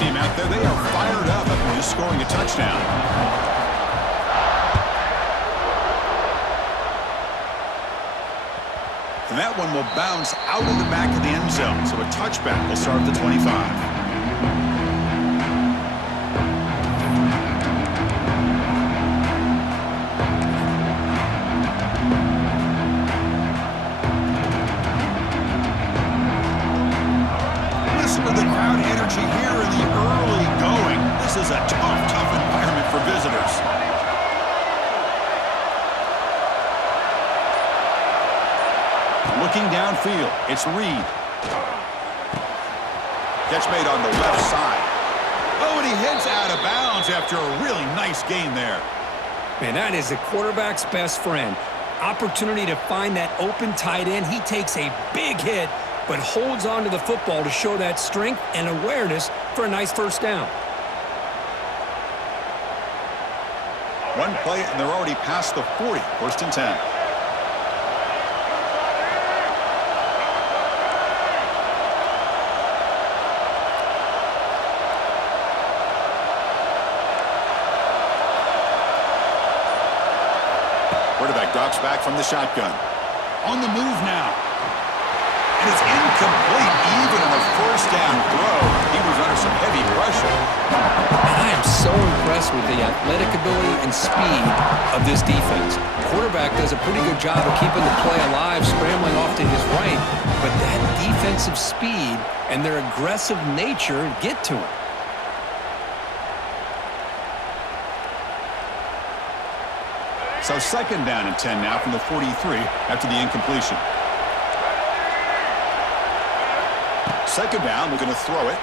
team out there, they are fired up after just scoring a touchdown. And that one will bounce out of the back of the end zone, so a touchback will start at the 25. This is a tough environment for visitors. Looking downfield, it's Reed. Catch made on the left side. Oh, and he heads out of bounds after a really nice gain there. Man, that is the quarterback's best friend. Opportunity to find that open tight end. He takes a big hit, but holds on to the football to show that strength and awareness for a nice first down. One play, and they're already past the 40. First and 10. Quarterback drops back from the shotgun. On the move now. And it's incomplete, even on a first down throw. He was under some heavy pressure. And I am so impressed with the athletic ability and speed of this defense. Quarterback does a pretty good job of keeping the play alive, scrambling off to his right, but that defensive speed and their aggressive nature get to him. So second down and 10 now from the 43 after the incompletion. Second down, looking to throw it.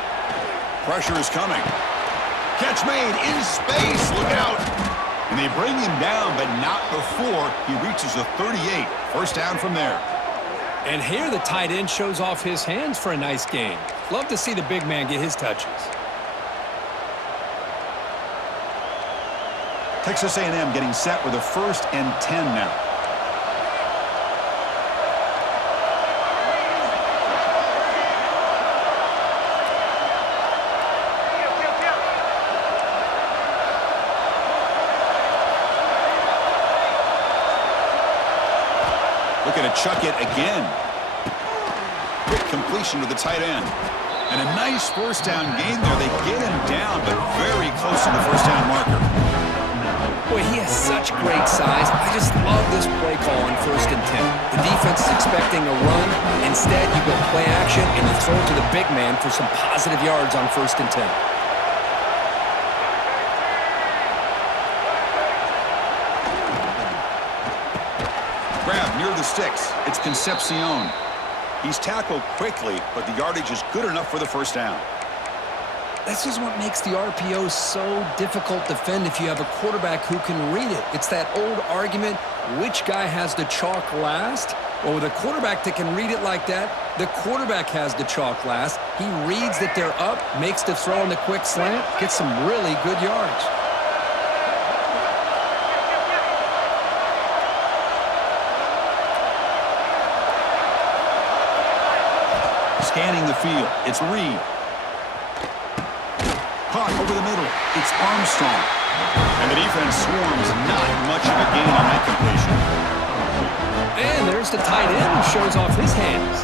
Pressure is coming. Catch made in space. Look out. And they bring him down, but not before he reaches the 38. First down from there. And here the tight end shows off his hands for a nice gain. Love to see the big man get his touches. Texas A&M getting set with a first and 10 now. Looking to chuck it again. Quick completion to the tight end. And a nice first down gain there. They get him down, but very close to the first down marker. Boy, he has such great size. I just love this play call on first and 10. The defense is expecting a run. Instead, you go play action, and you throw it to the big man for some positive yards on first and 10. Grab near the sticks. It's Concepcion. He's tackled quickly, but the yardage is good enough for the first down. This is what makes the RPO so difficult to defend if you have a quarterback who can read it. It's that old argument, which guy has the chalk last? Well, with a quarterback that can read it like that, the quarterback has the chalk last. He reads that they're up, makes the throw on the quick slant, gets some really good yards. Scanning the field, it's Reed. Caught over the middle, it's Armstrong. And the defense swarms, not much of a gain on that completion. And there's the tight end who shows off his hands.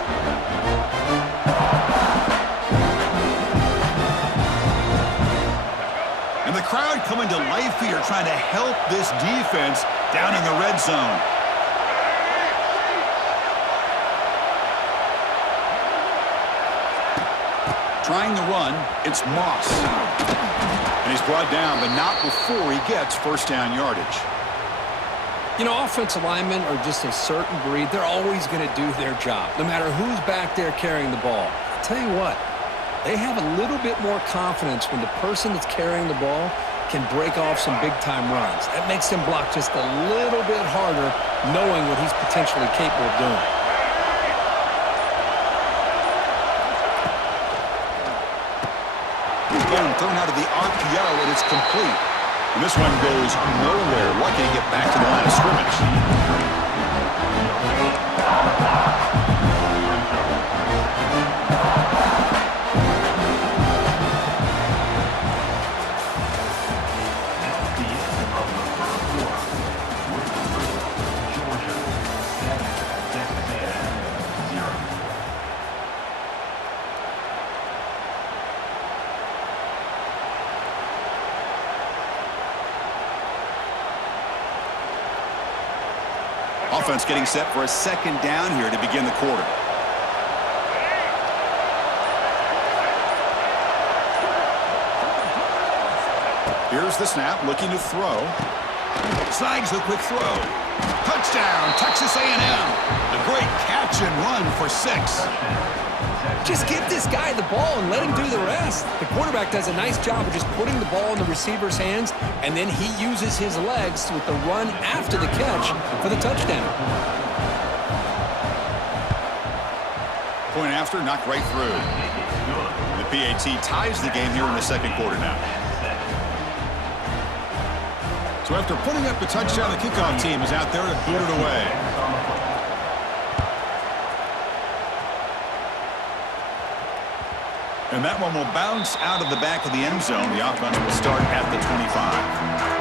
And the crowd coming to life here, trying to help this defense down in the red zone. Trying to run, it's Moss. And he's brought down, but not before he gets first down yardage. You know, offensive linemen are just a certain breed. They're always going to do their job, no matter who's back there carrying the ball. I'll tell you what, they have a little bit more confidence when the person that's carrying the ball can break off some big-time runs. That makes them block just a little bit harder, knowing what he's potentially capable of doing. Thrown out of the RPO, and it's complete. And this one goes nowhere. Lucky to get back to the line of scrimmage. Offense getting set for a second down here to begin the quarter. Here's the snap, looking to throw. Snags the quick throw. Touchdown, Texas A&M. A great catch and run for 6. Just give this guy the ball and let him do the rest. The quarterback does a nice job of just putting the ball in the receiver's hands, and then he uses his legs with the run after the catch for the touchdown. Point after, knocked right through. The PAT ties the game here in the second quarter now. So after putting up the touchdown, the kickoff team is out there to boot it away. And that one will bounce out of the back of the end zone. The offense will start at the 25.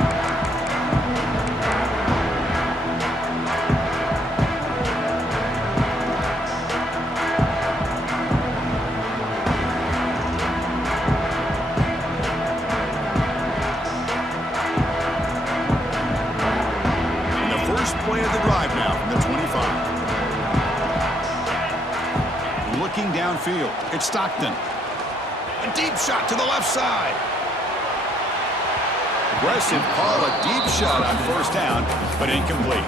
Play of the drive now from the 25. Looking downfield, it's Stockton. A deep shot to the left side. Aggressive call, a deep shot on first down, but incomplete.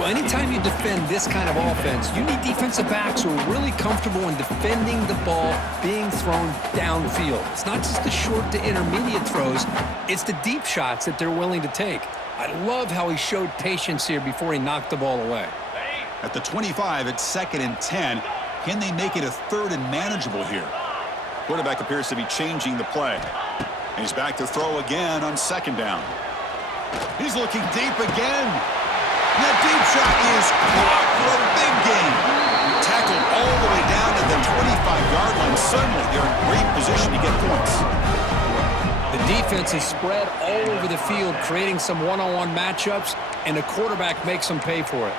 Well, anytime you defend this kind of offense, you need defensive backs who are really comfortable in defending the ball being thrown downfield. It's not just the short to intermediate throws, it's the deep shots that they're willing to take. I love how he showed patience here before he knocked the ball away. At the 25, it's 2nd and 10. Can they make it a 3rd and manageable here? Quarterback appears to be changing the play. And he's back to throw again on 2nd down. He's looking deep again. That deep shot is caught for a big gain. Tackled all the way down to the 25-yard line. Suddenly, they're in great position to get points. The defense is spread all over the field, creating some one-on-one matchups, and the quarterback makes them pay for it.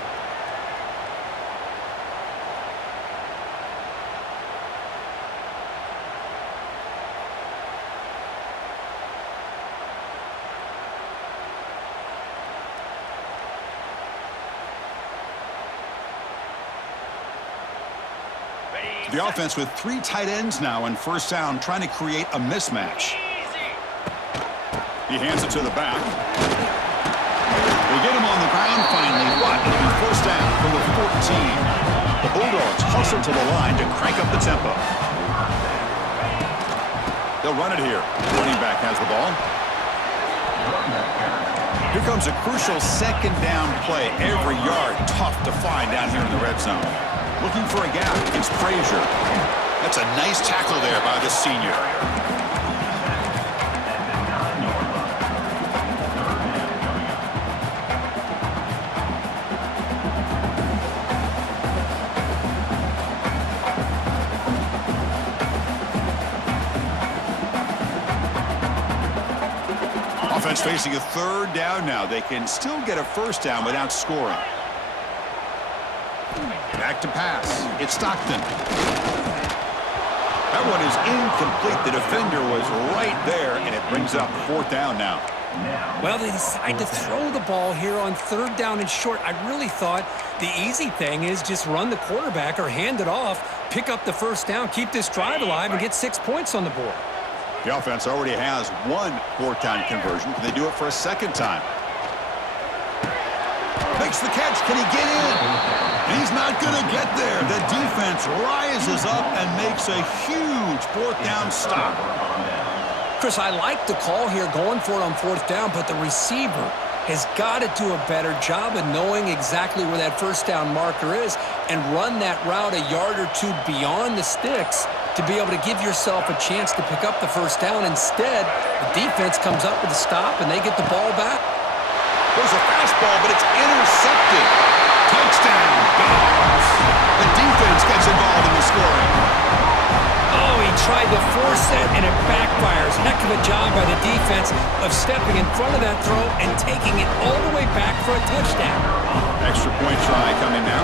The offense with 3 tight ends now on first down, trying to create a mismatch. He hands it to the back. They get him on the ground finally, but it'll be first down from the 14. The Bulldogs hustle to the line to crank up the tempo. They'll run it here. Running back has the ball. Here comes a crucial 2nd down play. Every yard tough to find down here in the red zone. Looking for a gap against Frazier. That's a nice tackle there by the senior. Offense facing a 3rd down now. They can still get a first down without scoring. Back to pass. It's Stockton. That one is incomplete. The defender was right there, and it brings up 4th down now. Well, they decide to throw the ball here on 3rd down and short. I really thought the easy thing is just run the quarterback or hand it off, pick up the first down, keep this drive alive, and get 6 points on the board. The offense already has 1 4th down conversion. Can they do it for a 2nd time? Makes the catch. Can he get in? He's not going to get there. The defense rises up and makes a huge 4th down stop. Chris, I like the call here going for it on 4th down, but the receiver has got to do a better job of knowing exactly where that first down marker is and run that route a yard or 2 beyond the sticks to be able to give yourself a chance to pick up the first down. Instead, the defense comes up with a stop and they get the ball back. There's a fastball, but it's intercepted. Touchdown, Dogs. The defense gets involved in the scoring. Oh, he tried to force that, and it backfires. Heck of a job by the defense of stepping in front of that throw and taking it all the way back for a touchdown. Extra point try coming now.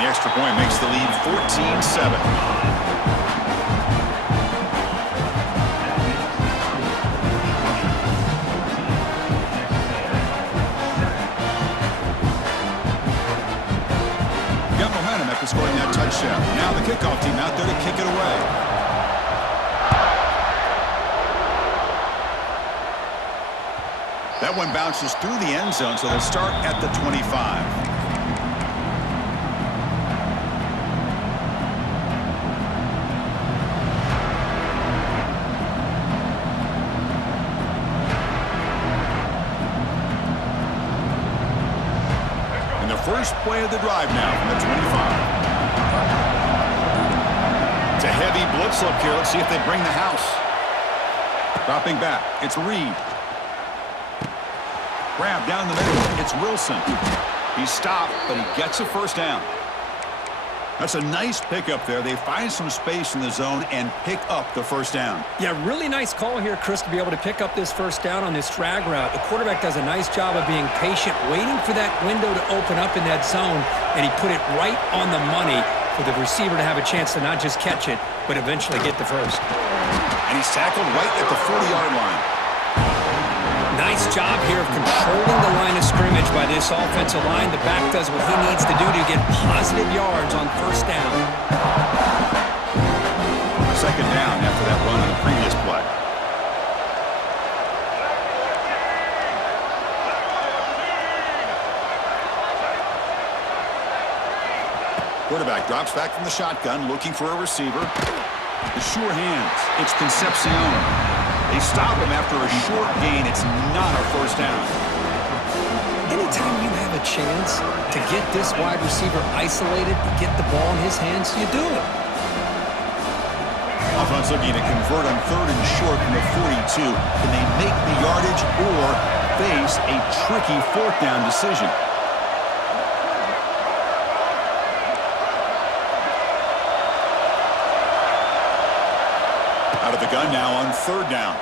The extra point makes the lead 14-7. kickoff team out there to kick it away. That one bounces through the end zone, so they'll start at the 25. First play of the drive now from the 25. It's a heavy blitz look here. Let's see if they bring the house. Dropping back. It's Reed. Grab down the middle. It's Wilson. He's stopped, but he gets a first down. That's a nice pickup there. They find some space in the zone and pick up the first down. Yeah, really nice call here, Chris, to be able to pick up this first down on this drag route. The quarterback does a nice job of being patient, waiting for that window to open up in that zone, and he put it right on the money for the receiver to have a chance to not just catch it, but eventually get the first. And he's tackled right at the 40-yard line. Nice job here of controlling the line of scrimmage by this offensive line. The back does what he needs to do to get positive yards on first down. Second down after that run on the previous play. Quarterback drops back from the shotgun, looking for a receiver. The sure hands. It's Concepcion. They stop him after a short gain. It's not a first down. Anytime you have a chance to get this wide receiver isolated, to get the ball in his hands, you do it. Offense looking to convert on third and short from the 42. Can they make the yardage or face a tricky fourth down decision? Out of the gun now on third down.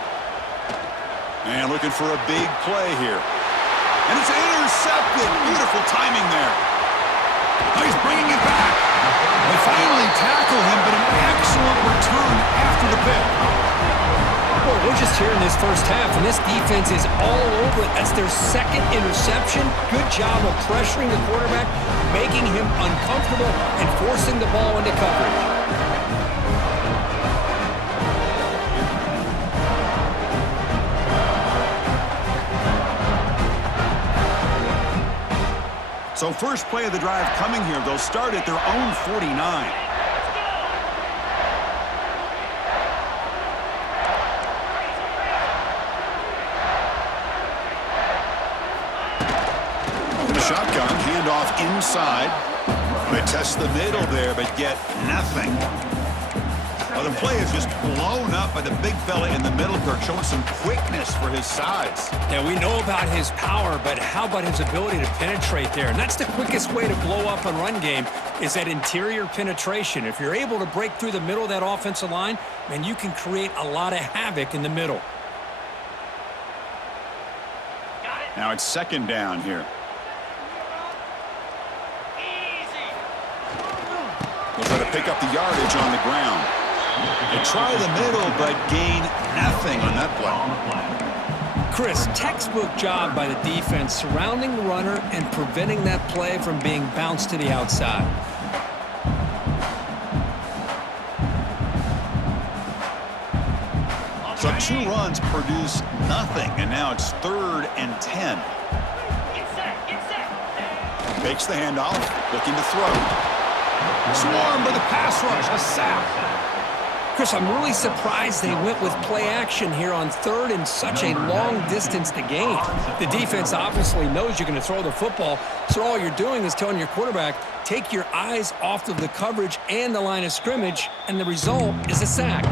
And looking for a big play here. And it's intercepted. Beautiful timing there. Oh, he's bringing it back. They finally tackle him, but an excellent return after the pick. Boy, we're just here in this first half, and this defense is all over it. That's their second interception. Good job of pressuring the quarterback, making him uncomfortable, and forcing the ball into coverage. So first play of the drive coming here. They'll start at their own 49. The shotgun, handoff inside. They test the middle there, but get nothing. Well, the play is just blown up by the big fella in the middle, Kirk, showing some quickness for his size. Yeah, we know about his power, but how about his ability to penetrate there? And that's the quickest way to blow up a run game is that interior penetration. If you're able to break through the middle of that offensive line, then you can create a lot of havoc in the middle. Now it's second down here. They'll try to pick up the yardage on the ground. They try the middle, but gain nothing on that play. Chris, textbook job by the defense surrounding the runner and preventing that play from being bounced to the outside. So 2 runs produce nothing, and now it's 3rd and 10. Takes the handoff, looking to throw. Swarmed by the pass rush, a sack. Chris, I'm really surprised they went with play action here on third and such a long distance to gain. The defense obviously knows you're going to throw the football, so all you're doing is telling your quarterback, take your eyes off of the coverage and the line of scrimmage, and the result is a sack.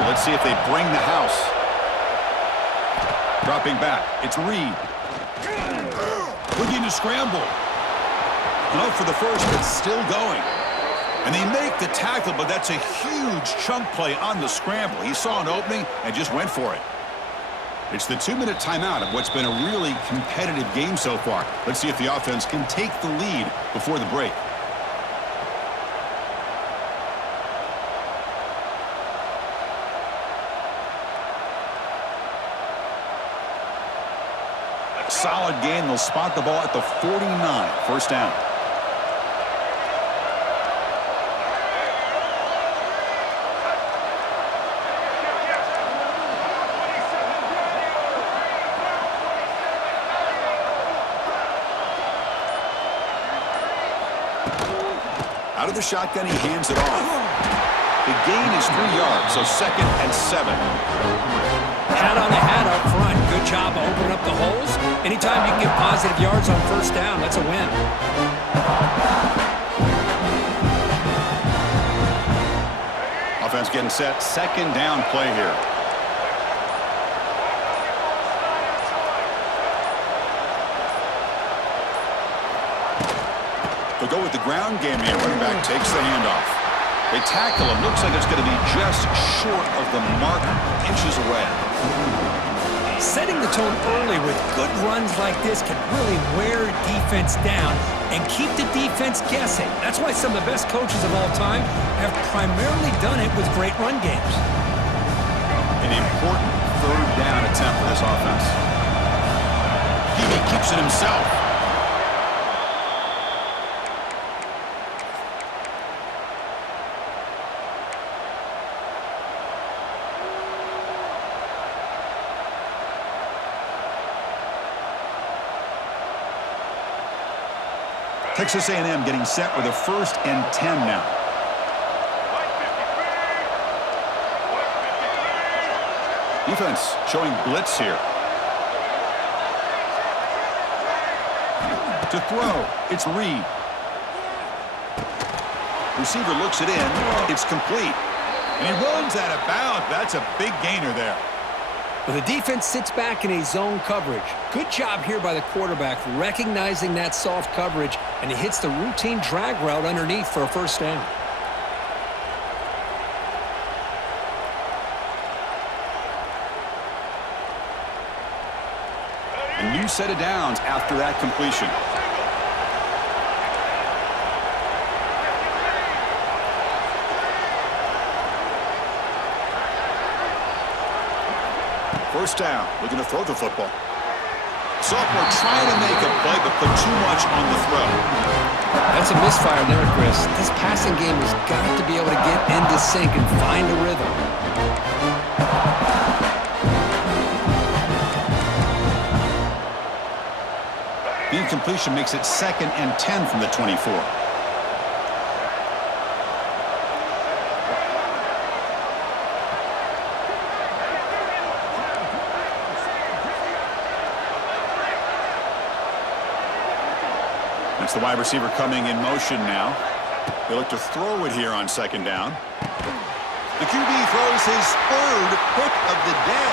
Let's see if they bring the house. Dropping back. It's Reed. Looking to scramble. No for the first, but still going. And they make the tackle, but that's a huge chunk play on the scramble. He saw an opening and just went for it. It's the 2-minute timeout of what's been a really competitive game so far. Let's see if the offense can take the lead before the break. Solid gain. They'll spot the ball at the 49. First down. Out of the shotgun, he hands it off. The gain is 3 yards, so 2nd and 7. Hat on the hat up front. Good job of opening up the holes. Anytime you can get positive yards on first down, that's a win. Offense getting set. 2nd down play here. They'll go with the ground game here. Running back takes the handoff. They tackle him. Looks like it's going to be just short of the mark, inches away. Setting the tone early with good runs like this can really wear defense down and keep the defense guessing. That's why some of the best coaches of all time have primarily done it with great run games. An important 3rd down attempt for this offense. He keeps it himself. Texas A&M getting set with a 1st and 10 now. Defense showing blitz here. To throw, it's Reed. Receiver looks it in. It's complete. And he runs out of bounds. That's a big gainer there. Well, the defense sits back in a zone coverage. Good job here by the quarterback recognizing that soft coverage, and he hits the routine drag route underneath for a first down. A new set of downs after that completion. First down, looking to throw the football. Sophomore trying to make a play, but put too much on the throw. That's a misfire there, Chris. This passing game has got to be able to get into sync and find a rhythm. The incompletion makes it 2nd and 10 from the 24. It's the wide receiver coming in motion now. They look to throw it here on 2nd down. The QB throws his 3rd pick of the day.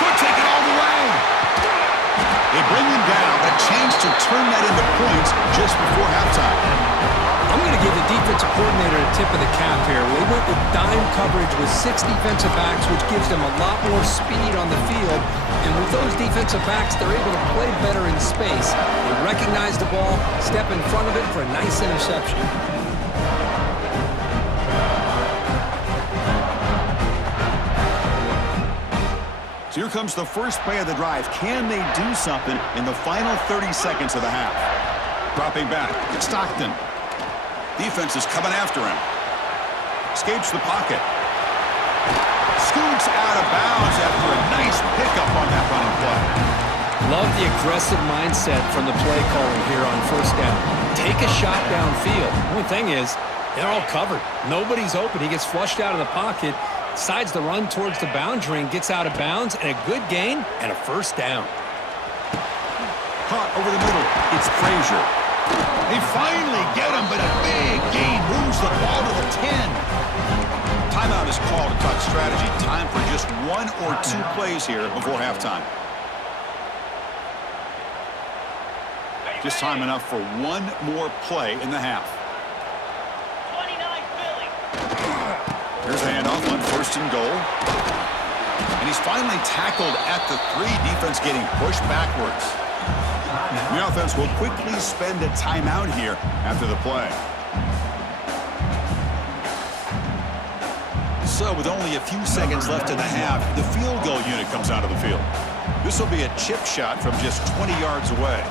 Could take it all the way. They bring him down, but a chance to turn that into points just before halftime. I'm going to give the defensive coordinator a tip of the cap here. They went with dime coverage with 6 defensive backs, which gives them a lot more speed on the field. And with those defensive backs, they're able to play better in space. They recognize the ball, step in front of it for a nice interception. So here comes the first play of the drive. Can they do something in the final 30 seconds of the half? Dropping back, it's Stockton. Defense is coming after him. Escapes the pocket. Scoots out of bounds after a nice pickup on that running play. Love the aggressive mindset from the play caller here on first down. Take a shot downfield. The only thing is, they're all covered. Nobody's open. He gets flushed out of the pocket, decides to run towards the boundary and gets out of bounds, and a good gain and a first down. Caught over the middle. It's Frazier. They finally get him, but a big gain moves the ball to the 10. Timeout is called to talk strategy. Time for just 1 or 2 plays here before halftime. Just time enough for 1 more play in the half. 29 first and goal. And he's finally tackled at the 3. Defense getting pushed backwards. The offense will quickly spend a timeout here after the play. So with only a few seconds left in the half, the field goal unit comes out of the field. This will be a chip shot from just 20 yards away.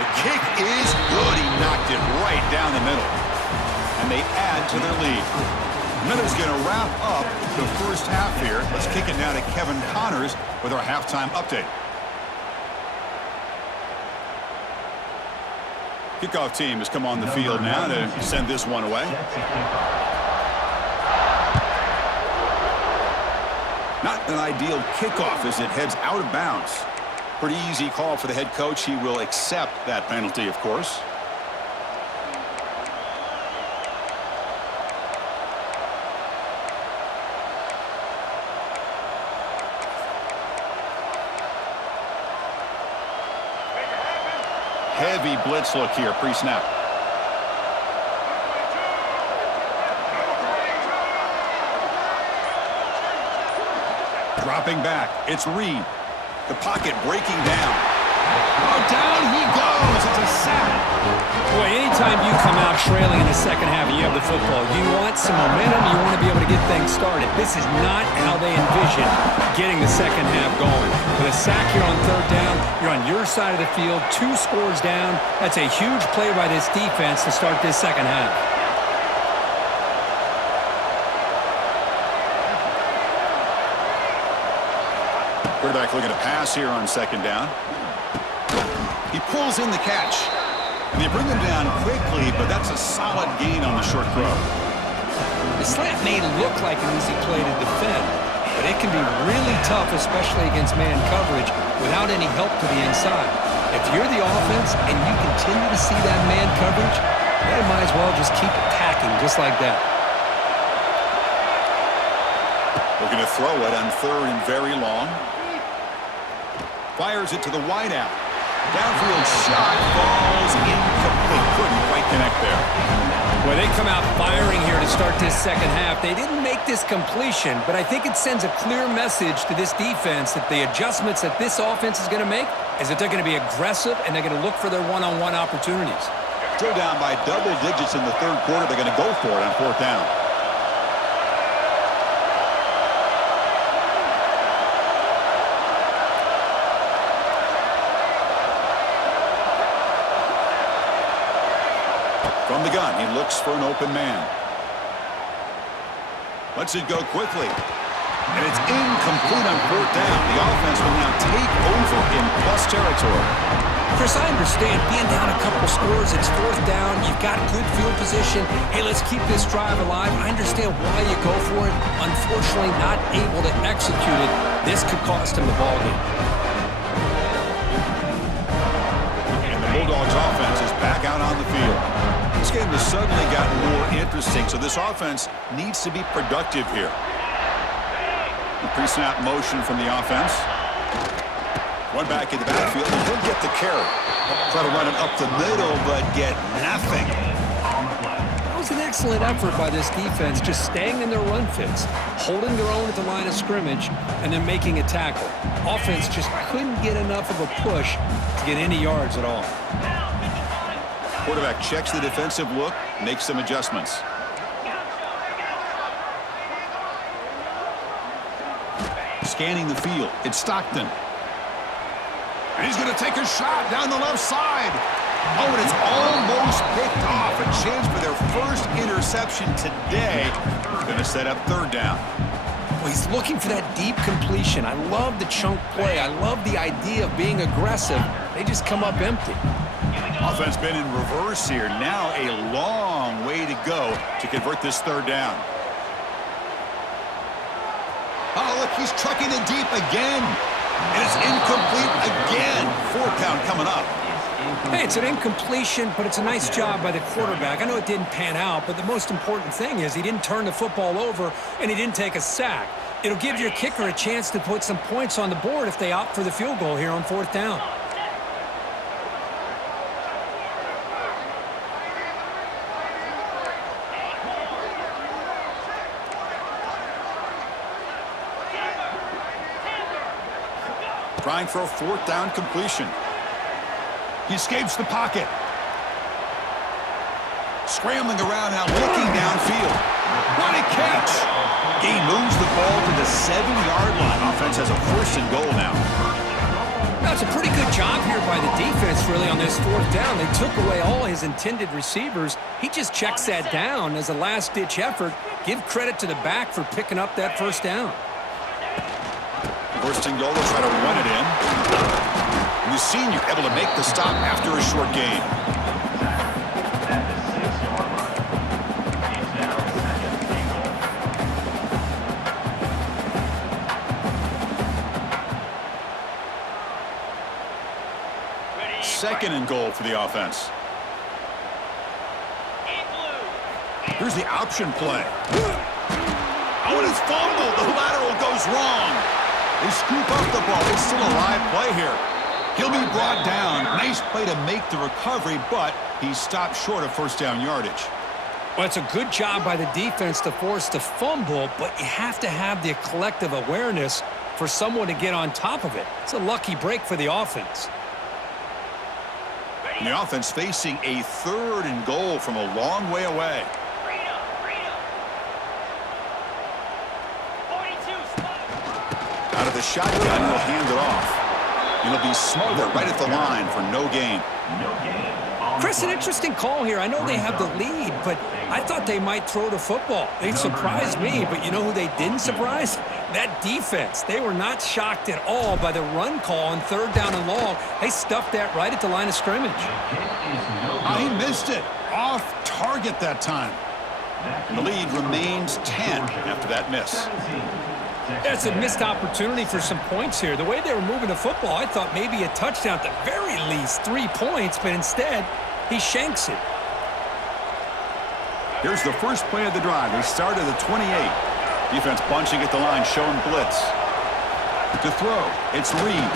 The kick is good. He knocked it right down the middle. And they add to their lead. Miller's going to wrap up the first half here. Let's kick it now to Kevin Connors with our halftime update. Kickoff team has come on the field now to send this one away. Not an ideal kickoff as it heads out of bounds. Pretty easy call for the head coach. He will accept that penalty, of course. Heavy blitz look here, pre-snap. Dropping back, it's Reed. The pocket breaking down. Oh, down he goes. It's a sack. Boy, anytime you come out trailing in the second half and you have the football, you want some momentum, you want to be able to get things started. This is not how they envision getting the second half going. With a sack here on third down, you're on your side of the field, 2 scores down. That's a huge play by this defense to start this second half. Quarterback looking to pass here on second down. He pulls in the catch. And they bring him down quickly, but that's a solid gain on the short throw. The slant may look like an easy play to defend, but it can be really tough, especially against man coverage, without any help to the inside. If you're the offense and you continue to see that man coverage, they might as well just keep attacking just like that. Looking to throw it on third and very long. Fires it to the wideout. Downfield shot falls incomplete. Couldn't quite connect there. Well, they come out firing here to start this second half. They didn't make this completion, but I think it sends a clear message to this defense that the adjustments that this offense is going to make is that they're going to be aggressive and they're going to look for their one-on-one opportunities. Still down by double digits in the third quarter. They're going to go for it on fourth down. From the gun, he looks for an open man. Lets it go quickly. And it's incomplete on fourth down. The offense will now take over in plus territory. Chris, I understand being down a couple scores, it's fourth down, you've got good field position. Hey, let's keep this drive alive. I understand why you go for it. Unfortunately, not able to execute it. This could cost him the ballgame. And the Bulldogs offense is back out on the field. This game has suddenly gotten more interesting, so this offense needs to be productive here. The pre-snap motion from the offense. One back in the backfield, and he'll get the carry. Try to run it up the middle, but get nothing. That was an excellent effort by this defense, just staying in their run fits, holding their own at the line of scrimmage, and then making a tackle. Offense just couldn't get enough of a push to get any yards at all. Quarterback checks the defensive look, makes some adjustments. Scanning the field, it's Stockton. And he's going to take a shot down the left side. Oh, and it's almost picked off. A chance for their first interception today. Going to set up third down. Well, he's looking for that deep completion. I love the chunk play. I love the idea of being aggressive. They just come up empty. Offense been in reverse here. Now a long way to go to convert this third down. Oh, look, he's trucking it deep again. And it's incomplete again. Fourth down coming up. Hey, it's an incompletion, but it's a nice job by the quarterback. I know it didn't pan out, but the most important thing is he didn't turn the football over and he didn't take a sack. It'll give your kicker a chance to put some points on the board if they opt for the field goal here on fourth down. Trying for a fourth down completion. He escapes the pocket. Scrambling around now, looking downfield. What a catch! He moves the ball to the 7-yard line. Offense has a 1st and goal now. That's a pretty good job here by the defense, really, on this 4th down. They took away all his intended receivers. He just checks that down as a last-ditch effort. Give credit to the back for picking up that 1st down. 1st and goal, they'll try to run it in. And the senior able to make the stop after a short gain. Second and goal for the offense. Here's the option play. Oh, and it's fumbled. The lateral goes wrong. They scoop up the ball. It's still a live play here. He'll be brought down. Nice play to make the recovery, but he's stopped short of 1st down yardage. Well, it's a good job by the defense to force the fumble, but you have to have the collective awareness for someone to get on top of it. It's a lucky break for the offense. And the offense facing a 3rd and goal from a long way away. Out of the shotgun, he'll hand it off. And he'll be smothered right at the line for no gain. Chris, an interesting call here. I know they have the lead, but I thought they might throw the football. They surprised me, but you know who they didn't surprise? That defense. They were not shocked at all by the run call on 3rd down and long. They stuffed that right at the line of scrimmage. He missed it. Off target that time. And the lead remains 10 after that miss. That's a missed opportunity for some points here. The way they were moving the football, I thought maybe a touchdown, at the very least 3 points, but instead, he shanks it. Here's the first play of the drive. They start at the 28. Defense bunching at the line, showing blitz. To throw, it's Reed.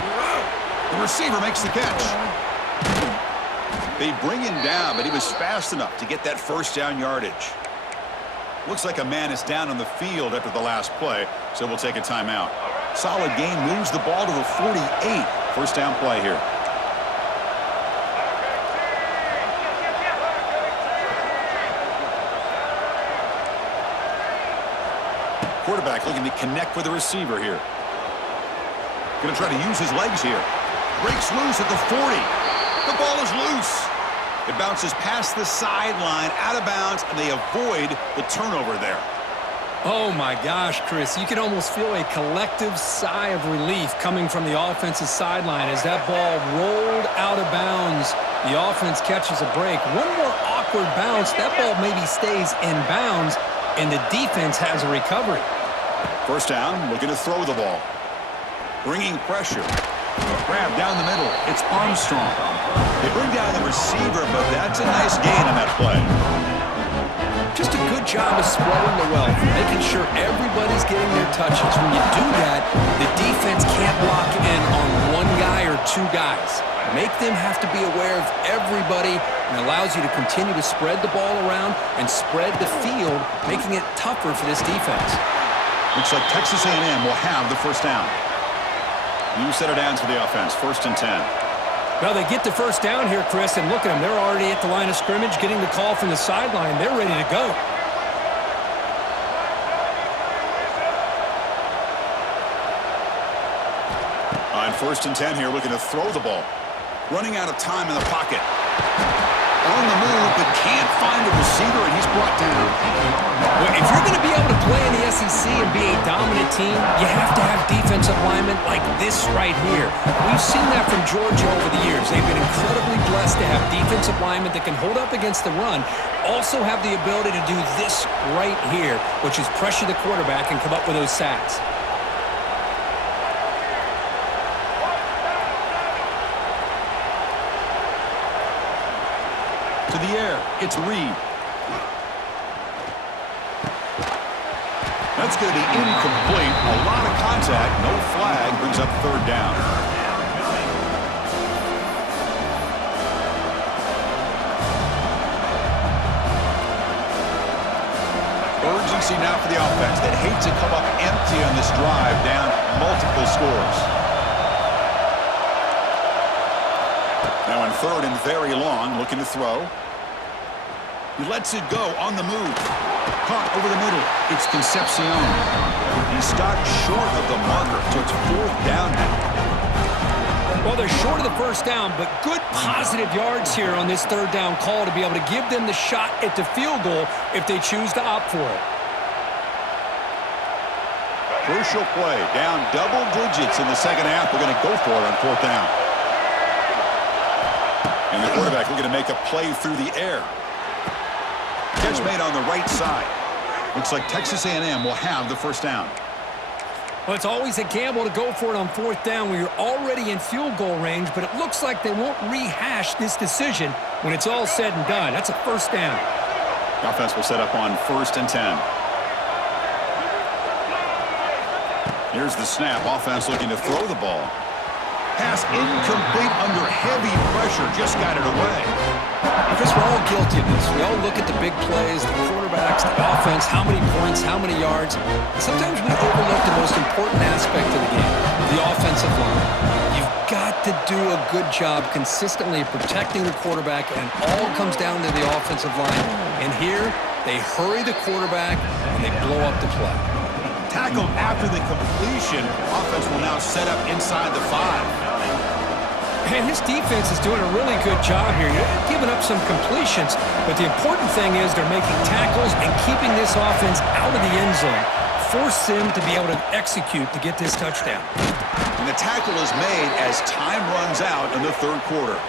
The receiver makes the catch. They bring him down, but he was fast enough to get that 1st down yardage. Looks like a man is down on the field after the last play, so we'll take a timeout. Solid gain, moves the ball to the 48. 1st down play here. Quarterback looking to connect with the receiver here. Going to try to use his legs here. Breaks loose at the 40. The ball is loose. It bounces past the sideline, out of bounds, and they avoid the turnover there. Oh, my gosh, Chris. You can almost feel a collective sigh of relief coming from the offensive sideline as that ball rolled out of bounds. The offense catches a break. One more awkward bounce. That ball maybe stays in bounds, and the defense has a recovery. 1st down, looking to throw the ball. Bringing pressure. Grab down the middle. It's Armstrong. They bring down the receiver, but that's a nice gain on that play. Just a good job of spreading the wealth, making sure everybody's getting their touches. When you do that, the defense can't lock in on one guy or 2 guys. Make them have to be aware of everybody, and allows you to continue to spread the ball around and spread the field, making it tougher for this defense. Looks like Texas A&M will have the 1st down. New set of downs for the offense, 1st and 10. Well, they get the 1st down here, Chris, and look at them. They're already at the line of scrimmage, getting the call from the sideline. They're ready to go. On 1st and 10 here, looking to throw the ball. Running out of time in the pocket. On the move, but can't find a receiver, and he's brought down. Well, if you're going to be able to play in the SEC and be a dominant team, you have to have defensive linemen like this right here. We've seen that from Georgia over the years. They've been incredibly blessed to have defensive linemen that can hold up against the run, also have the ability to do this right here, which is pressure the quarterback and come up with those sacks. To the air, it's Reed. That's going to be incomplete. A lot of contact, no flag, brings up 3rd down. Urgency now for the offense. They'd hate to come up empty on this drive, down multiple scores. third and very long, looking to throw. He lets it go on the move. Caught over the middle. It's Concepcion. He stopped short of the marker, so it's fourth down now. Well, they're short of the first down, but good positive yards here on this third down call to be able to give them the shot at the field goal if they choose to opt for it. Crucial play. Down double digits in the second half. They're going to go for it on fourth down. And the quarterback looking to make a play through the air. Catch made on the right side. Looks like Texas A&M will have the first down. Well, it's always a gamble to go for it on fourth down when you're already in field goal range, but it looks like they won't rehash this decision when it's all said and done. That's a first down. The offense will set up on 1st and 10. Here's the snap. Offense looking to throw the ball. Pass incomplete under heavy pressure. Just got it away. Because we're all guilty of this. We all look at the big plays, the quarterbacks, the offense, how many points, how many yards. And sometimes we overlook the most important aspect of the game, the offensive line. You've got to do a good job consistently protecting the quarterback, and it all comes down to the offensive line. And here, they hurry the quarterback, and they blow up the play. Tackled after the completion. Offense will now set up inside the 5. And his defense is doing a really good job here. They're giving up some completions, but the important thing is they're making tackles and keeping this offense out of the end zone. Force them to be able to execute to get this touchdown. And the tackle is made as time runs out in the third quarter.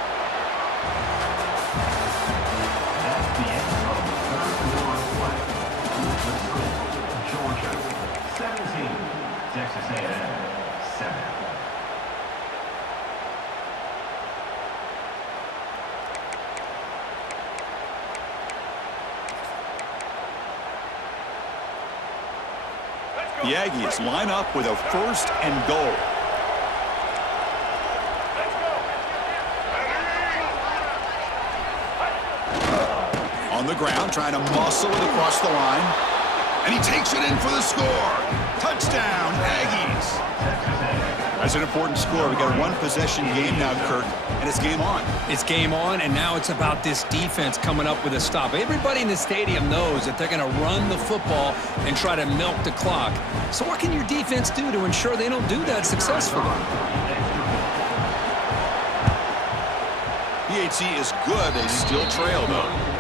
The Aggies line up with a 1st and goal. On the ground, trying to muscle it across the line. And he takes it in for the score. Touchdown, Aggies. That's an important score. We got a one-possession game now, Kirk, and it's game on. It's game on, and now it's about this defense coming up with a stop. Everybody in the stadium knows that they're going to run the football and try to milk the clock. So what can your defense do to ensure they don't do that successfully? PHC is good. They still trail, though.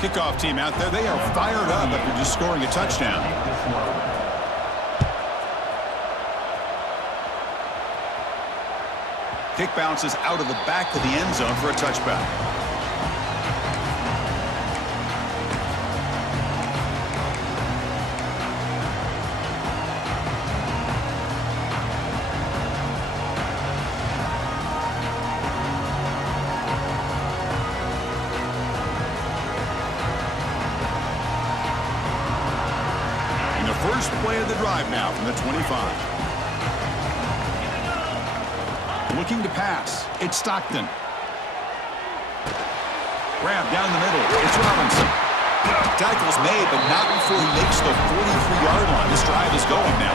Kickoff team out there. They are fired up after just scoring a touchdown. Kick bounces out of the back of the end zone for a touchback. First play of the drive now from the 25. Looking to pass. It's Stockton. Grab down the middle. It's Robinson. Tackle's made, but not before he makes the 43-yard line. This drive is going now.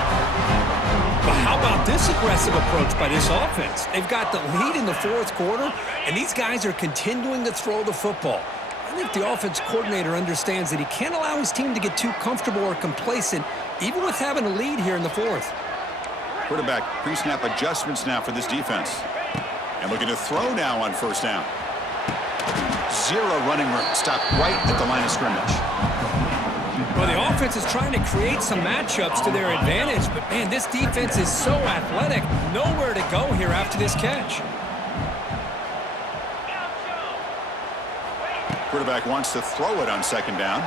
But how about this aggressive approach by this offense? They've got the lead in the fourth quarter, and these guys are continuing to throw the football. I think the offense coordinator understands that he can't allow his team to get too comfortable or complacent, even with having a lead here in the fourth. Quarterback pre-snap adjustments now for this defense. And looking to throw now on first down. Zero running room. Stopped right at the line of scrimmage. Well, the offense is trying to create some matchups to their advantage, but, man, this defense is so athletic. Nowhere to go here after this catch. Quarterback wants to throw it on second down.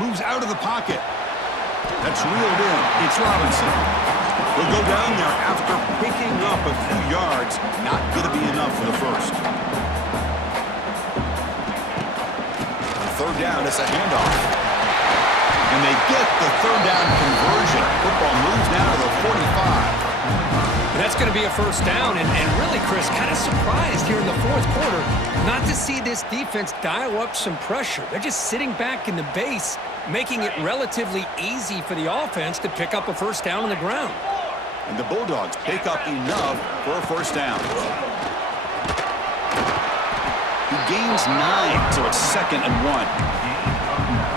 Moves out of the pocket. That's reeled in. It's Robinson. He'll go down there after picking up a few yards. Not going to be enough for the first. On third down, it's a handoff. And they get the third down conversion. Football moves now to the 45. And that's going to be a first down. And really, Chris, kind of surprised here in the fourth quarter not to see this defense dial up some pressure. They're just sitting back in the base making it relatively easy for the offense to pick up a first down on the ground. And the Bulldogs pick up enough for a first down. He gains 9, so it's 2nd and 1.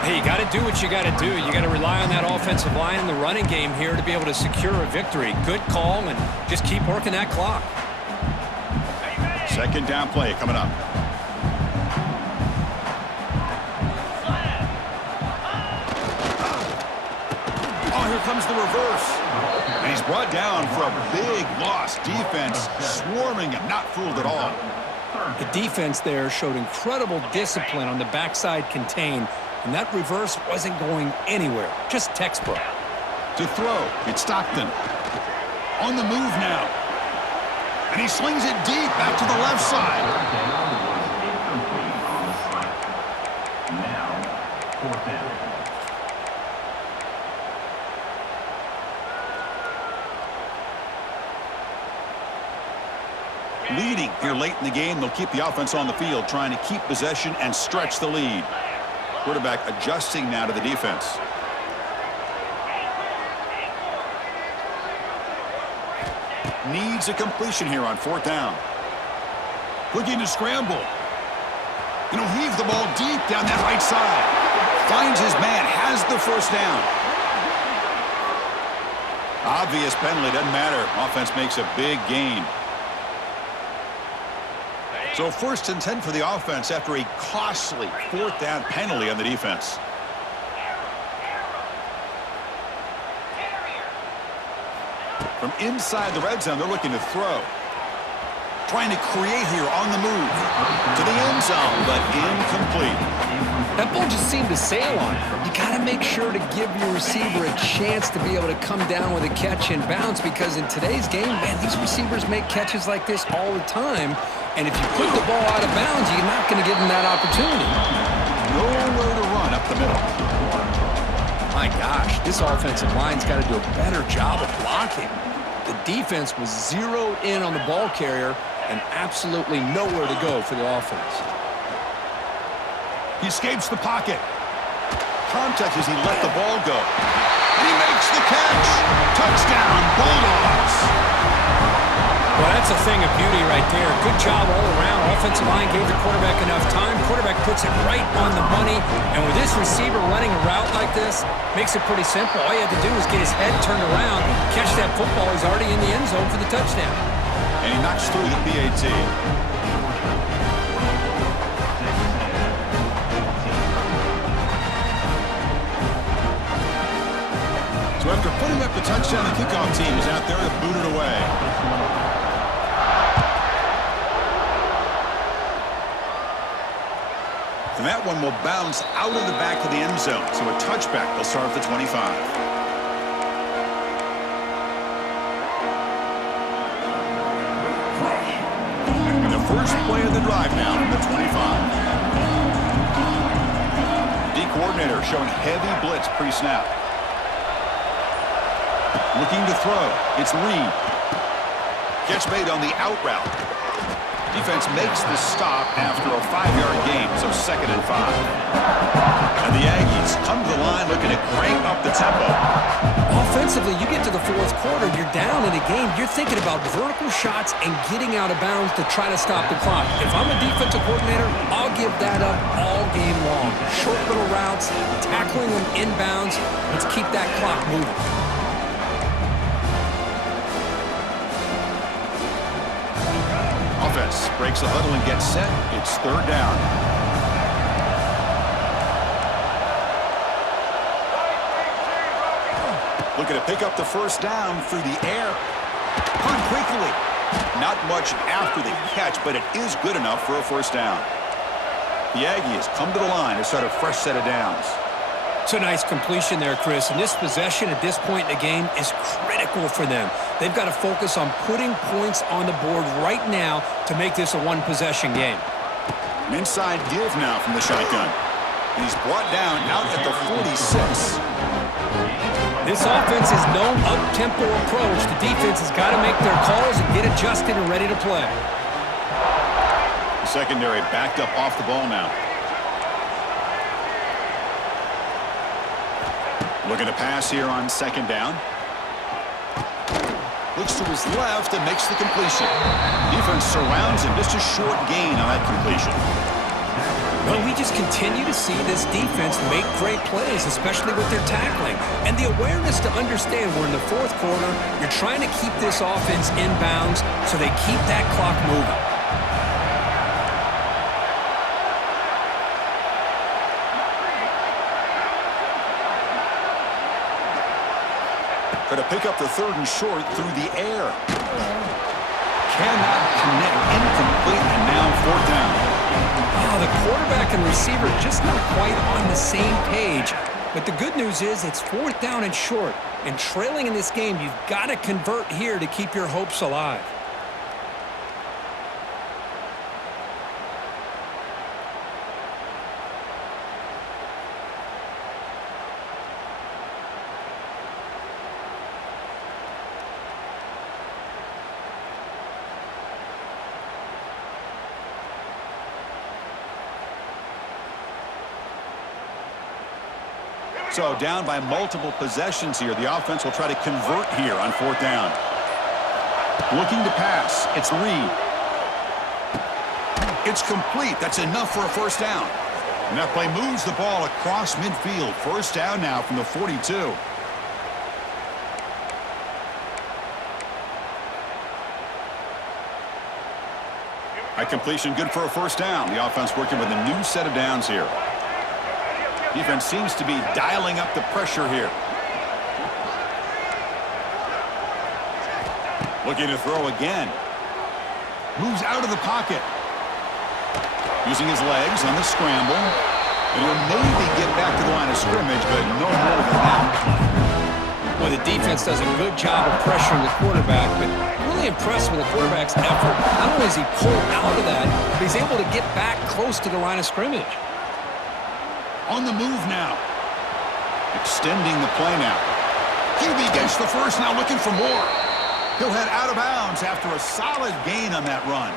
Hey, you got to do what you got to do. You got to rely on that offensive line in the running game here to be able to secure a victory. Good call, and just keep working that clock. 2nd down play coming up. Oh, here comes the reverse. And he's brought down for a big loss. Defense swarming him, not fooled at all. The defense there showed incredible discipline on the backside contain, and that reverse wasn't going anywhere. Just textbook. To throw, it's Stockton. On the move now. And he slings it deep back to the left side. Now, 4th down. Leading here late in the game, they'll keep the offense on the field, trying to keep possession and stretch the lead. Quarterback adjusting now to the defense. Needs a completion here on 4th down. Looking to scramble. Heave the ball deep down that right side. Finds his man, has the first down. Obvious penalty, doesn't matter. Offense makes a big gain. So 1st and 10 for the offense after a costly 4th down penalty on the defense. From inside the red zone, they're looking to throw. Trying to create here on the move. To the end zone, but incomplete. That ball just seemed to sail on it. You got to make sure to give your receiver a chance to be able to come down with a catch and bounce, because in today's game, man, these receivers make catches like this all the time. And if you put the ball out of bounds, you're not going to give them that opportunity. Nowhere to run up the middle. My gosh, this offensive line's got to do a better job of blocking. The defense was zeroed in on the ball carrier and absolutely nowhere to go for the offense. He escapes the pocket. Contact as he let the ball go. And he makes the catch. Touchdown, Bulldogs. Well, that's a thing of beauty right there. Good job all around. Offensive line gave the quarterback enough time. Quarterback puts it right on the money. And with this receiver running a route like this, makes it pretty simple. All you had to do is get his head turned around, catch that football. He's already in the end zone for the touchdown. And he knocks through the PAT. So after putting up the touchdown, the kickoff team is out there to boot it away. And that one will bounce out of the back of the end zone. So a touchback will start at the 25. And the first play of the drive now from the 25. D coordinator showing heavy blitz pre-snap. Looking to throw. It's Reed. Catch made on the out route. Defense makes the stop after a 5-yard gain, so 2nd and 5. And the Aggies come to the line looking to crank up the tempo. Offensively, you get to the 4th quarter, you're down in a game. You're thinking about vertical shots and getting out of bounds to try to stop the clock. If I'm a defensive coordinator, I'll give that up all game long. Short little routes, tackling them inbounds. Let's keep that clock moving. Offense breaks the huddle and gets set. It's 3rd down. Looking to pick up the first down through the air. Caught quickly. Not much after the catch, but it is good enough for a first down. The Aggies come to the line to start a fresh set of downs. It's a nice completion there, Chris. And this possession at this point in the game is critical for them. They've got to focus on putting points on the board right now to make this a one-possession game. An inside give now from the shotgun. And he's brought down out at the 46. This offense is no up-tempo approach. The defense has got to make their calls and get adjusted and ready to play. The secondary backed up off the ball now. Looking to pass here on second down. Looks to his left and makes the completion. Defense surrounds him. Just a short gain on that completion. Well, we just continue to see this defense make great plays, especially with their tackling. And the awareness to understand we're in the fourth quarter, you're trying to keep this offense in bounds so they keep that clock moving. Going to pick up the third and short through the air. Cannot connect, incomplete, and now fourth down. Oh, the quarterback and receiver just not quite on the same page. But the good news is it's fourth down and short. And trailing in this game, you've got to convert here to keep your hopes alive. So down by multiple possessions here. The offense will try to convert here on fourth down. Looking to pass. It's Reed. It's complete. That's enough for a first down. And that play moves the ball across midfield. First down now from the 42. That completion good for a first down. The offense working with a new set of downs here. Defense seems to be dialing up the pressure here. Looking to throw again. Moves out of the pocket. Using his legs on the scramble. And he'll maybe get back to the line of scrimmage, but no more than that. Well, the defense does a good job of pressuring the quarterback, but really impressed with the quarterback's effort. Not only is he pulled out of that, but he's able to get back close to the line of scrimmage. On the move now. Extending the play now. QB gets the first, now looking for more. He'll head out of bounds after a solid gain on that run.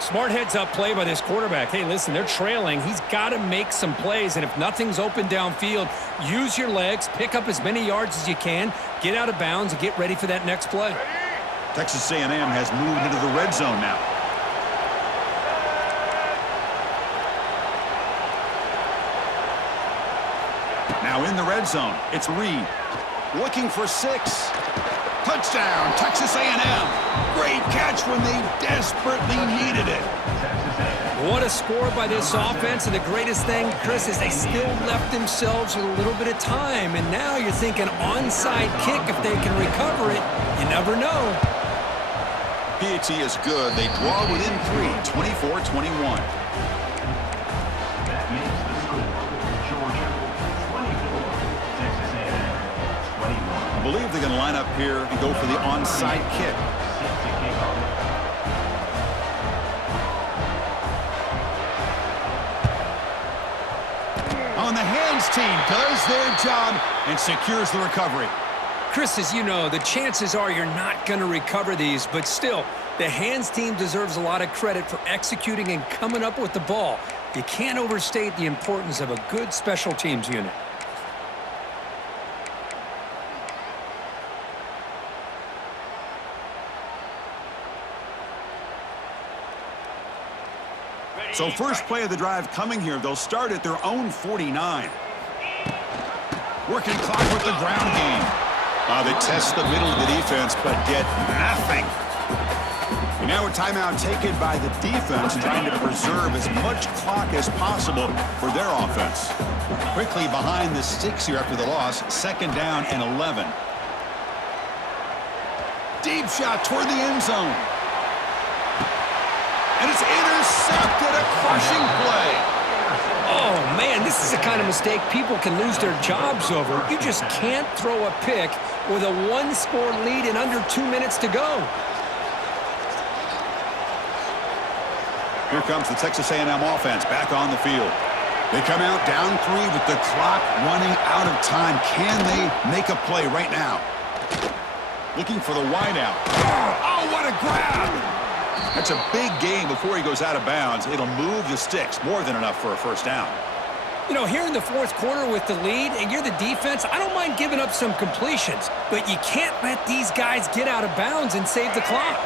Smart heads-up play by this quarterback. Hey, listen, they're trailing. He's got to make some plays, and if nothing's open downfield, use your legs, pick up as many yards as you can, get out of bounds, and get ready for that next play. Texas A&M has moved into the red zone now. Now in the red zone, it's Reed. Looking for 6. Touchdown, Texas A&M. Great catch when they desperately needed it. What a score by this offense, and the greatest thing, Chris, is they still left themselves with a little bit of time, and now you're thinking onside kick if they can recover it. You never know. PAT is good. They draw within 3, 24-21. I believe they're going to line up here and go for the onside kick. On the hands team does their job and secures the recovery. Chris, as you know, the chances are you're not going to recover these, but still, the hands team deserves a lot of credit for executing and coming up with the ball. You can't overstate the importance of a good special teams unit. So first play of the drive coming here. They'll start at their own 49. Working clock with the ground game. They test the middle of the defense, but get nothing. And now a timeout taken by the defense, trying to preserve as much clock as possible for their offense. Quickly behind the sticks here after the loss. Second down and 11. Deep shot toward the end zone. And it's intercepted, a crushing play. Oh, man, this is the kind of mistake people can lose their jobs over. You just can't throw a pick with a one-score lead in under 2 minutes to go. Here comes the Texas A&M offense back on the field. They come out down 3 with the clock running out of time. Can they make a play right now? Looking for the wideout. Oh, what a grab! That's a big gain before he goes out of bounds. It'll move the sticks. More than enough for a first down. You know, here in the fourth quarter with the lead, and you're the defense, I don't mind giving up some completions, but you can't let these guys get out of bounds and save the clock.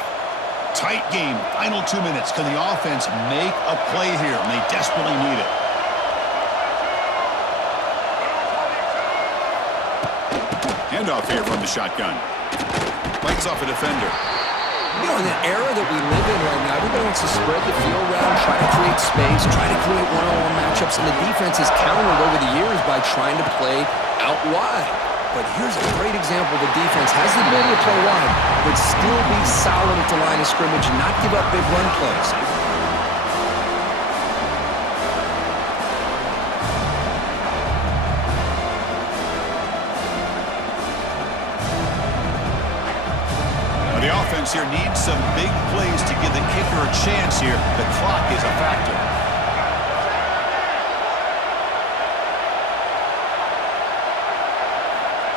Tight game, final 2 minutes. Can the offense make a play here? And they desperately need it. Handoff here from the shotgun. Bites off a defender. You know, in the era that we live in right now, everybody wants to spread the field around, try to create space, try to create one-on-one matchups, and the defense has countered over the years by trying to play out wide. But here's a great example. The defense has the ability to play wide, but still be solid at the line of scrimmage and not give up big run plays. The offense here needs some big plays to give the kicker a chance here. The clock is a factor.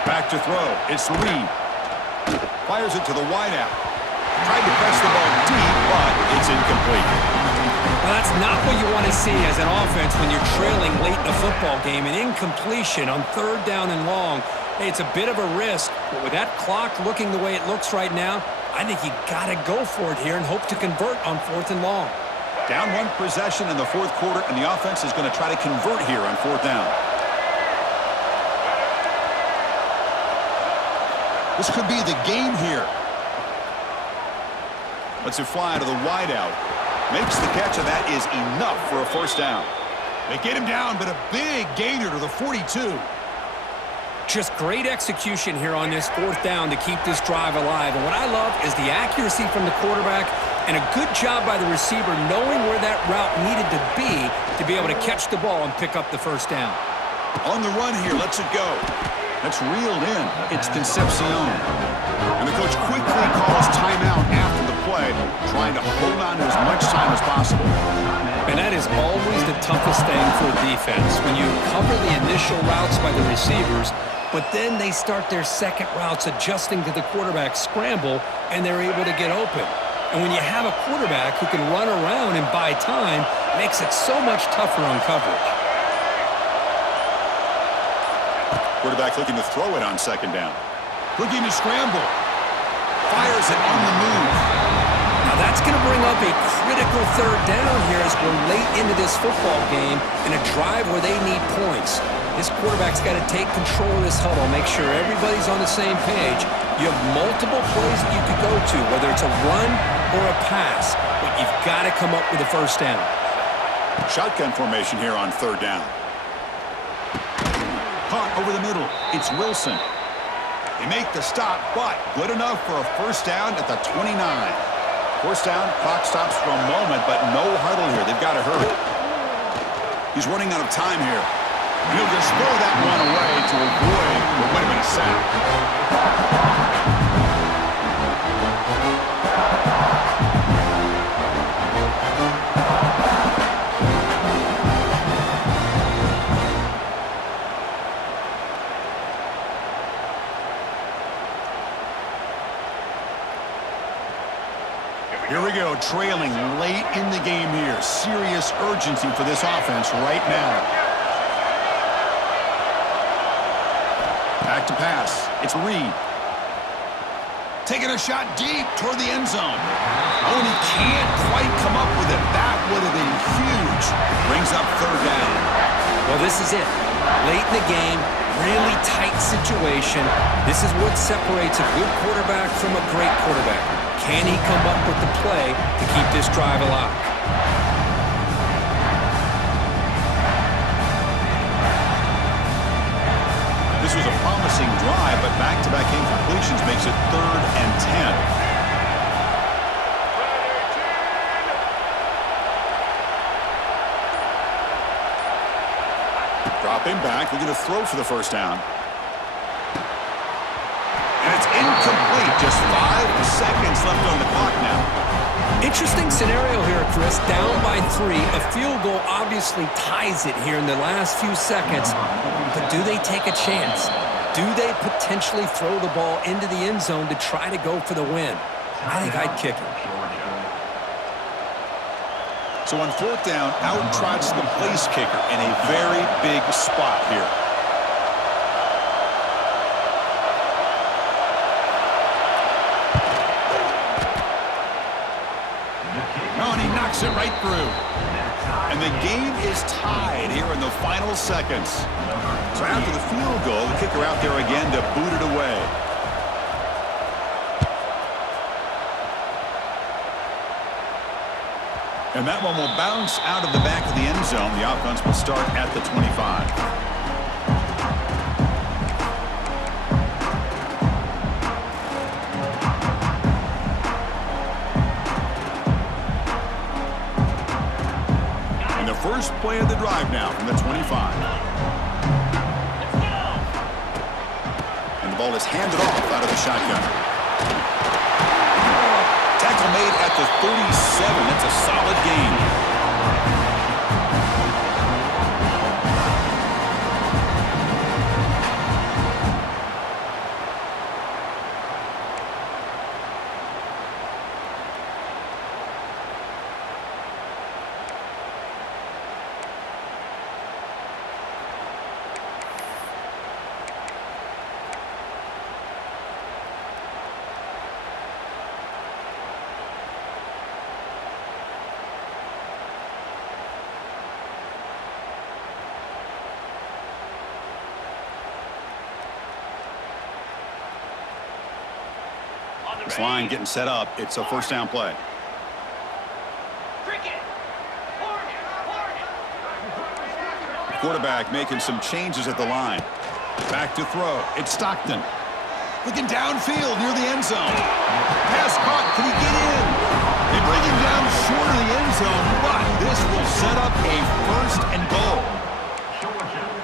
Back to throw. It's Reed. Fires it to the wideout. Tried to press the ball deep, but it's incomplete. Well, that's not what you want to see as an offense when you're trailing late in a football game. An incompletion on 3rd down and long. Hey, it's a bit of a risk, but with that clock looking the way it looks right now, I think you got to go for it here and hope to convert on 4th and long. Down 1 possession in the fourth quarter, and the offense is going to try to convert here on 4th down. This could be the game here. Lets it fly to the wideout. Makes the catch, and that is enough for a 1st down. They get him down, but a big gainer to the 42. Just great execution here on this 4th down to keep this drive alive. And what I love is the accuracy from the quarterback and a good job by the receiver knowing where that route needed to be able to catch the ball and pick up the 1st down. On the run here, lets it go. That's reeled in. It's Concepcion. And the coach quickly calls timeout after the play, trying to hold on to as much time as possible. And that is always the toughest thing for a defense, when you cover the initial routes by the receivers, but then they start their second routes adjusting to the quarterback's scramble, and they're able to get open. And when you have a quarterback who can run around and buy time, it makes it so much tougher on coverage. Quarterback looking to throw it on 2nd down. Looking to scramble. Fires it on the move. Now that's going to bring up a critical 3rd down here as we're late into this football game in a drive where they need points. This quarterback's got to take control of this huddle, make sure everybody's on the same page. You have multiple plays that you could go to, whether it's a run or a pass, but you've got to come up with a 1st down. Shotgun formation here on 3rd down. Caught over the middle. It's Wilson. They make the stop, but good enough for a 1st down at the 29. 1st down, clock stops for a moment, but no huddle here. They've got to hurry. He's running out of time here. He'll just throw that one away to avoid what would have been a sack. Here we go, trailing late in the game here. Serious urgency for this offense right now. Back to pass. It's Reed. Taking a shot deep toward the end zone. Oh, and he can't quite come up with it. That would have been huge. Brings up 3rd down. Well, this is it. Late in the game, really tight situation. This is what separates a good quarterback from a great quarterback. Can he come up with the play to keep this drive alive? This was a promising drive, but back-to-back incompletions makes it 3rd and 10. Drop him back. We're going to throw for the 1st down. And it's incomplete. Just 5 seconds left on the clock now. Interesting scenario here, Chris. Down by 3. A field goal obviously ties it here in the last few seconds. But do they take a chance? Do they potentially throw the ball into the end zone to try to go for the win? I think I'd kick it. So on fourth down, out trots the place kicker in a very big spot here. Oh, and he knocks it right through. And the game is tied here in the final seconds. So after the field goal, the kicker out there again to boot it away. And that one will bounce out of the back of the end zone. The offense will start at the 25. First play of the drive now from the 25. And the ball is handed off out of the shotgun. Tackle made at the 37. That's a solid gain. This line getting set up. It's a first down play. Quarterback making some changes at the line. Back to throw. It's Stockton. Looking downfield near the end zone. Pass caught. Can he get in? They bring him down short of the end zone, but this will set up a first and goal.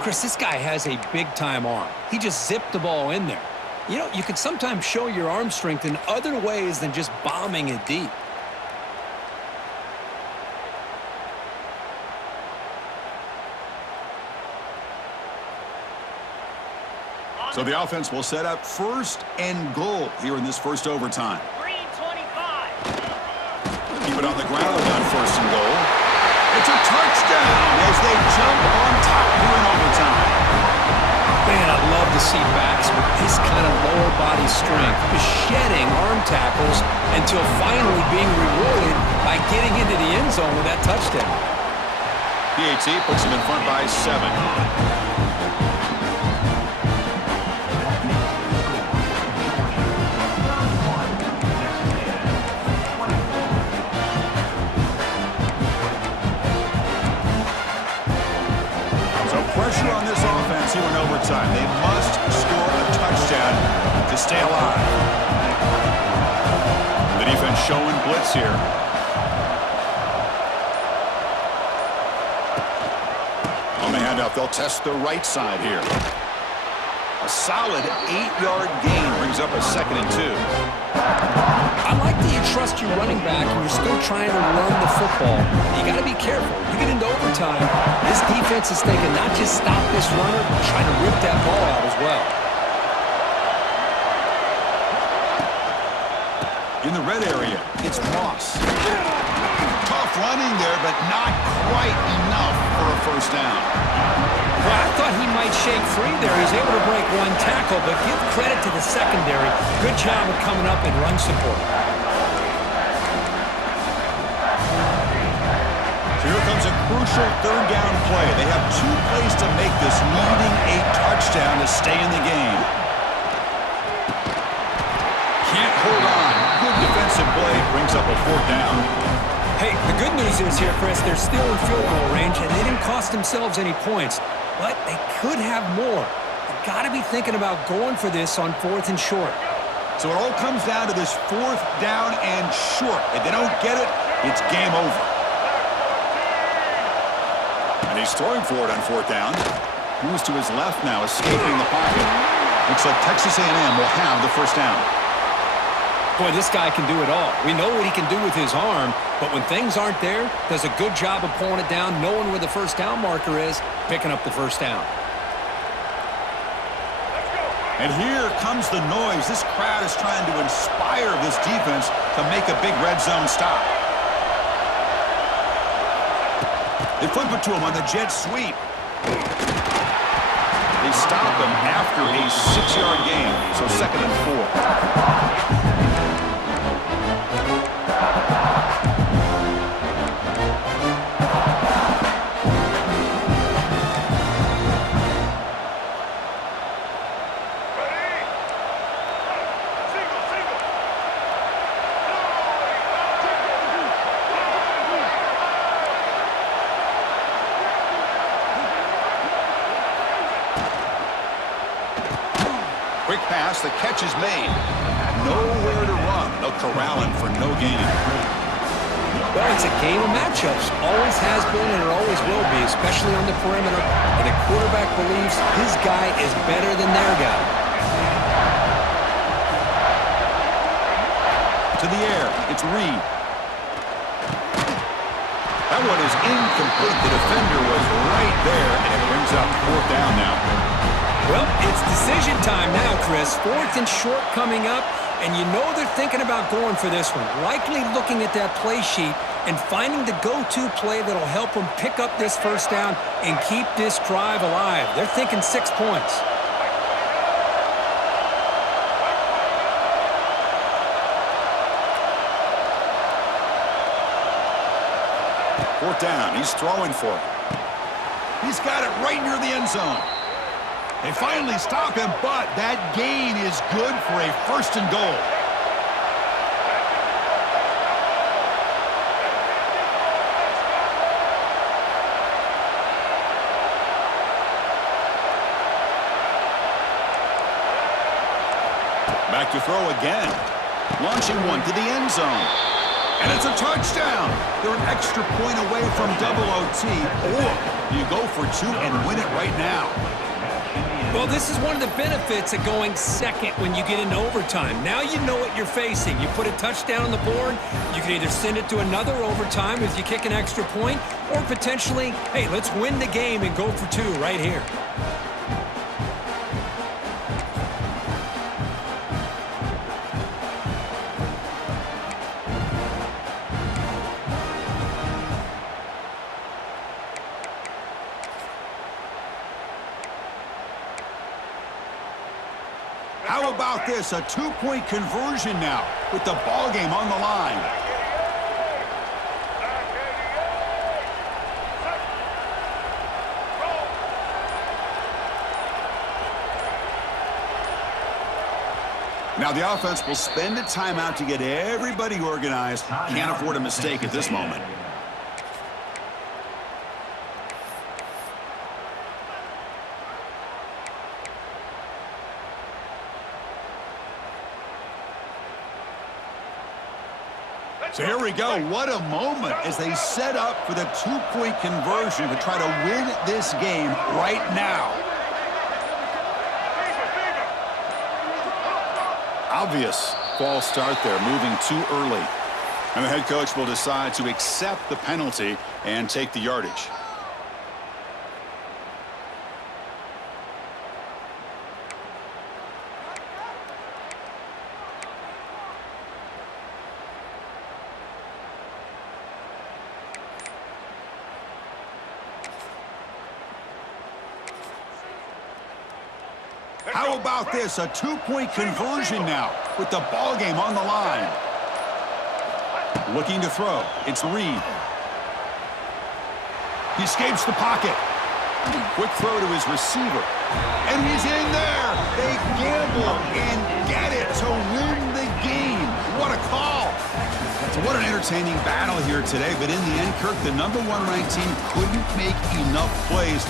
Chris, this guy has a big-time arm. He just zipped the ball in there. You know, you can sometimes show your arm strength in other ways than just bombing it deep. So the offense will set up first and goal here in this first overtime. Green 25. Keep it on the ground on first and goal. It's a touchdown as they jump on top here in overtime. Man, I'd love to see backs with this kind of lower body strength, just shedding arm tackles until finally being rewarded by getting into the end zone with that touchdown. PAT puts him in front by 7. Pressure on this offense here in overtime. They must score a touchdown to stay alive. The defense showing blitz here. On the handoff, they'll test the right side here. A solid 8-yard gain brings up a 2nd and 2. I like that you trust your running back and you're still trying to run the football. You got to be careful. You get into overtime, this defense is thinking not just stop this runner, but trying to rip that ball out as well. In the red area, it's Moss. Tough running there, but not quite enough for a first down. Well, I thought he might shake free there. He's able to break one tackle, but give credit to the secondary. Good job of coming up and run support. So here comes a crucial 3rd down play. They have 2 plays to make this, needing a touchdown to stay in the game. Can't hold on. Good defensive play brings up a 4th down. Hey, the good news is here, Chris, they're still in field goal range, and they didn't cost themselves any points. But they could have more. They've got to be thinking about going for this on 4th and short. So it all comes down to this 4th down and short. If they don't get it, it's game over. And he's throwing for it on 4th down. Moves to his left now, escaping the pocket. Looks like Texas A&M will have the first down. Boy, this guy can do it all. We know what he can do with his arm, but when things aren't there, does a good job of pulling it down, knowing where the first down marker is, picking up the first down. And here comes the noise. This crowd is trying to inspire this defense to make a big red zone stop. They flip it to him on the jet sweep. They stop him after a 6-yard gain, so 2nd and 4. Quick pass, the catch is made. Nowhere to run. They'll corral him for no gain. Well, it's a game of matchups. Always has been and it always will be, especially on the perimeter. And the quarterback believes his guy is better than their guy. To the air, it's Reed. That one is incomplete. The defender was right there, and it brings up 4th down now. Well, it's decision time now, Chris. 4th and short coming up, and you know they're thinking about going for this one. Likely looking at that play sheet and finding the go-to play that'll help them pick up this 1st down and keep this drive alive. They're thinking 6 points. Fourth down, he's throwing for it. He's got it right near the end zone. They finally stop him, but that gain is good for a 1st and goal. Back to throw again. Launching one to the end zone. And it's a touchdown. They're an extra point away from double OT. Or you go for 2 and win it right now. Well, this is one of the benefits of going second when you get into overtime. Now you know what you're facing. You put a touchdown on the board, you can either send it to another overtime if you kick an extra point, or potentially, hey, let's win the game and go for 2 right here. How about this? A 2-point conversion now with the ball game on the line. Now the offense will spend a timeout to get everybody organized. Can't afford a mistake at this moment. So here we go. What a moment as they set up for the 2-point conversion to try to win this game right now. Obvious false start there, moving too early. And the head coach will decide to accept the penalty and take the yardage. How about this? A 2-point conversion now with the ball game on the line. Looking to throw. It's Reed. He escapes the pocket. Quick throw to his receiver. And he's in there. They gamble and get it to win the game. What a call. So what an entertaining battle here today. But in the end, Kirk, the #1 ranked team couldn't make enough plays.